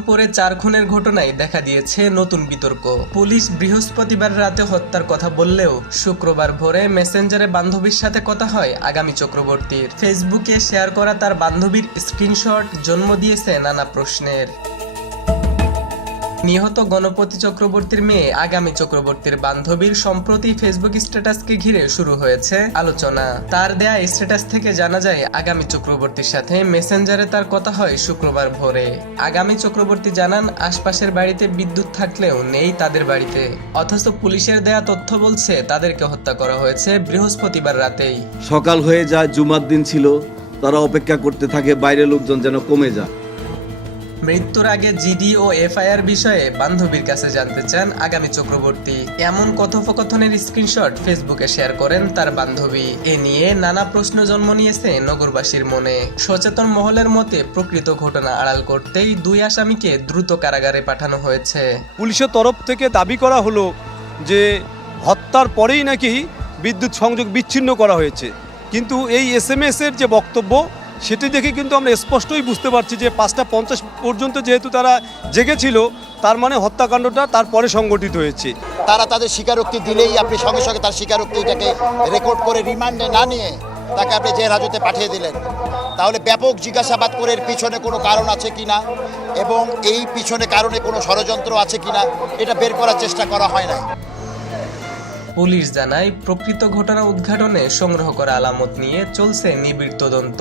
রংপুরে 4 খুনের ঘটনায় দেখা দিয়েছে নতুন বিতর্ক। পুলিশ বৃহস্পতিবার রাতে হত্যার কথা বললেও শুক্রবার ভোরে মেসেঞ্জারে বান্ধবীর সাথে কথা হয় আগামী চক্রবর্তীর। ফেসবুকে শেয়ার করা তার বান্ধবীর স্ক্রিনশট জন্ম দিয়েছে নানা প্রশ্নের। নিহত গণপতি চক্রবর্তীর মেয়ে আগামী চক্রবর্তীর বান্ধবীর সম্প্রতি ফেসবুক স্ট্যাটাসকে ঘিরে শুরু হয়েছে আলোচনা। তার দেয়া স্ট্যাটাস থেকে জানা যায় আগামী চক্রবর্তীর সাথে মেসেঞ্জারে তার কথা হয় শুক্রবার ভোরে। আগামী চক্রবর্তী জানান আশপাশের বাড়িতে বিদ্যুৎ থাকলেও নেই তাদের বাড়িতে, অথচ পুলিশের দেয়া তথ্য বলছে তাদেরকে হত্যা করা হয়েছে বৃহস্পতিবার রাতেই। সকাল হয়ে যায়, জুমার দিন ছিল, তারা অপেক্ষা করতে থাকে বাইরের লোকজন যেন কমে যায়। মৃত্যুর আগে জিডি ও এফআইআর বিষয়ে বান্ধবীর কাছে জানতে চান আগামী চক্রবর্তী। এমন কথোপকথনের স্ক্রিনশট ফেসবুকে শেয়ার করেন তার বান্ধবী। এ নিয়ে নানা প্রশ্ন জন্ম নিয়েছে নগরবাসীর মনে। সচেতন মহলের মতে প্রকৃত ঘটনা আড়াল করতেই 2 আসামিকে দ্রুত কারাগারে পাঠানো হয়েছে। পুলিশের তরফ থেকে দাবি করা হলো যে হত্যার পরেই নাকি বিদ্যুৎ সংযোগ বিচ্ছিন্ন করা হয়েছে, কিন্তু এই এসএমএস-এর যে বক্তব্য সেটি দেখে কিন্তু আমরা স্পষ্টই বুঝতে পারছি যে 5:50 পর্যন্ত যেহেতু তারা জেগেছিল, তার মানে হত্যাকাণ্ডটা তারপরে সংগঠিত হয়েছে। তারা তাদের স্বীকারোক্তি দিলেই আপনি সঙ্গে সঙ্গে তার স্বীকারোক্তিটাকে রেকর্ড করে রিমান্ডে না নিয়ে তাকে আপনি জেল হাজতে পাঠিয়ে দিলেন, তাহলে ব্যাপক জিজ্ঞাসাবাদ করে এর পিছনে কোনো কারণ আছে কিনা এবং এই পিছনে কারণে কোনো ষড়যন্ত্র আছে কিনা এটা বের করার চেষ্টা করা হয় না। পুলিশ জানায় প্রকৃত ঘটনা উদ্ঘাটনে সংগ্রহ করা আলামত নিয়ে চলছে নিবিড় তদন্ত।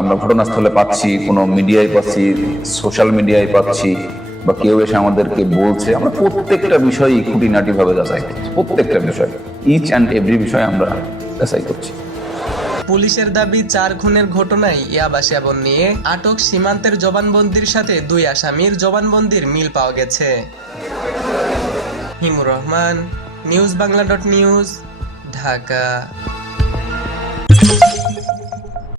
আমরা ঘটনাস্থলে পাচ্ছি, কোনো মিডিয়ায় পাচ্ছি, সোশ্যাল মিডিয়ায় পাচ্ছি, বা কেউ এসে আমাদেরকে বলছে, আমরা প্রত্যেকটা বিষয়ই খুঁটিনাটি ভাবে যাচাই করছি। প্রত্যেকটা বিষয়, ইচ অ্যান্ড এভরি বিষয় আমরা যাচাই করছি। পুলিশের দাবি 4 খুনের ঘটনায় ইয়াবা সেবন নিয়ে আটক সীমান্তের জবানবন্দির সাথে 2 আসামির জবানবন্দির মিল পাওয়া গেছে। হিমুর রহমান, নিউজ বাংলা.নিউজ, ঢাকা।